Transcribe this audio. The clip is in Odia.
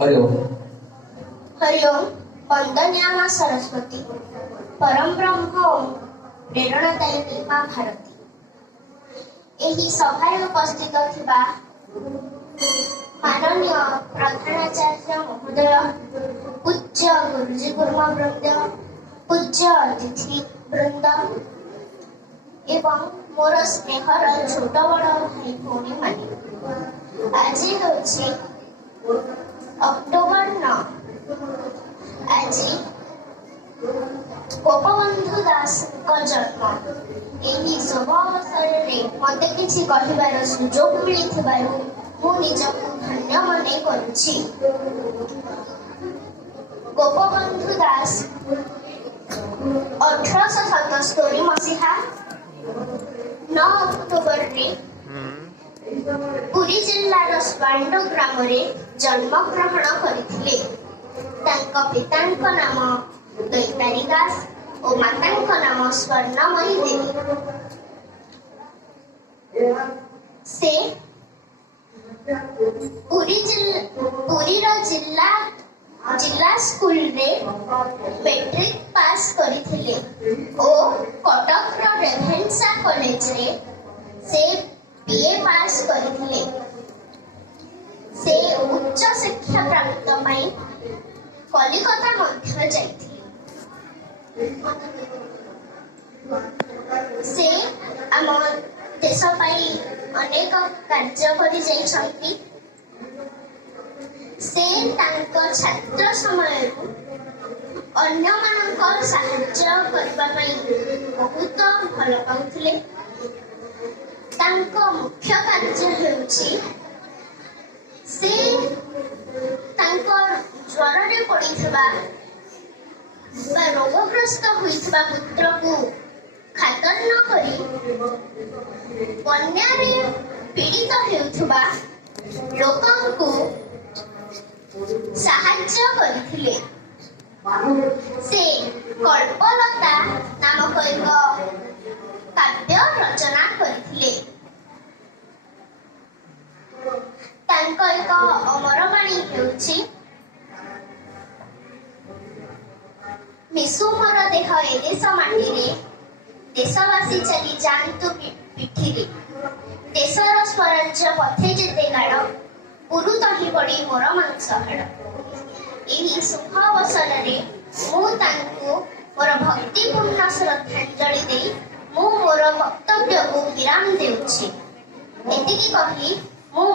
हरि ओम। हरिओम। वंदनीया मां सरस्वती, परम ब्रह्म प्रेरणादायिनी मां भारती। ଏହି ସଭାରେ ଉପସ୍ଥିତ ଥିବା ମାନନୀୟ ପ୍ରଧାନାଚାର୍ଯ୍ୟ ମହୋଦୟ, ପୂଜ୍ୟ ଗୁରୁଜୀ ଗୁରୁମା ବୃନ୍ଦ, ପୂଜ୍ୟ ଅତିଥି ବୃନ୍ଦ ଏବଂ ମୋର ସ୍ନେହର ଛୋଟ ବଡ଼ ଭାଇ ଭଉଣୀମାନେ, ଆଜି ହେଉଛି ଅକ୍ଟୋବର 9। ଆଜି ଗୋପବନ୍ଧୁ ଦାସଙ୍କ ଜନ୍ମ। ଏହି ଶୁଭ ଅବସରରେ ମୋତେ କିଛି କହିବାର ସୁଯୋଗ ମିଳିଥିବାରୁ ମୁଁ ନିଜକୁ ଧନ୍ୟ ମନେ କରୁଛି। ଗୋପବନ୍ଧୁ ଦାସ 1877 ମସିହା 9 ଅକ୍ଟୋବରରେ ପୁରୀ ଜିଲ୍ଲାର ସ୍ୱାଣ୍ଡ ଗ୍ରାମରେ ଜନ୍ମଗ୍ରହଣ କରିଥିଲେ। ତାଙ୍କ ପିତାଙ୍କ ନାମ ଦୈତାରୀ ଦାସ ଓ ମାତାଙ୍କ ନାମ ସ୍ୱର୍ଣ୍ଣମୟୀ ଦେବୀ। ସେ ପୁରୀର ଜିଲ୍ଲା ସ୍କୁଲରେ ମେଟ୍ରିକ୍ ପାସ୍ କରିଥିଲେ ଓ କଟକର ରେଭେନ୍ସା କଲେଜରେ ସେ BA ପାସ୍ କରିଥିଲେ। ସେ ଉଚ୍ଚ ଶିକ୍ଷା ପ୍ରାପ୍ତ ପାଇଁ କଲିକତା ମଧ୍ୟ ଯାଇଥିଲେ। ସେ ଆମ ଦେଶ ପାଇଁ ଅନେକ କାର୍ଯ୍ୟ କରି ଯାଇଛନ୍ତି। ସେ ତାଙ୍କ ଛାତ୍ର ସମୟରୁ ଅନ୍ୟମାନଙ୍କ ସାହାଯ୍ୟ କରିବା ପାଇଁ ବହୁତ ଭଲ ପାଉଥିଲେ। ତାଙ୍କ ମୁଖ୍ୟ କାର୍ଯ୍ୟ ହେଉଛି ସେ ତାଙ୍କ ଜ୍ୱରରେ ପଡ଼ିଥିବା ବା ରୋଗଗ୍ରସ୍ତ ହୋଇଥିବା ପୁତ୍ରକୁ ଖାତର ନ କରି ବନ୍ୟାରେ ପୀଡ଼ିତ ହେଉଥିବା ଲୋକଙ୍କୁ ସାହାଯ୍ୟ କରିଥିଲେ। ସେ କଳ୍ପଲତା ନାମକ ଏକ କାବ୍ୟ ରଚନା କରିଥିଲେ। ତାଙ୍କ ଏକ ଅମର ବାଣୀ ହେଉଛି, ମିଶୁ ମୋର ଦେହ ଏ ଦେଶ ମାଟିରେ, ଦେଶବାସୀ ଚାଲି ଯାଆନ୍ତୁ ପିଠିରେ, ଦେଶର ସ୍ୱରାଜ୍ୟ ପଥେ ଯେତେ ଗାଢ଼, ପୁରୁ ତହିଁ ପଡ଼ି ମୋର ମାଂସ ହାଡ଼। ଏହି ଶୁଭ ଅବସରରେ ମୁଁ ତାଙ୍କୁ ମୋର ଭକ୍ତିପୂର୍ଣ୍ଣ ଶ୍ରଦ୍ଧାଞ୍ଜଳି ଦେଇ ମୁଁ ମୋର ବକ୍ତବ୍ୟକୁ ବିରାମ ଦେଉଛି। ଏତିକି କହି ମୁଁ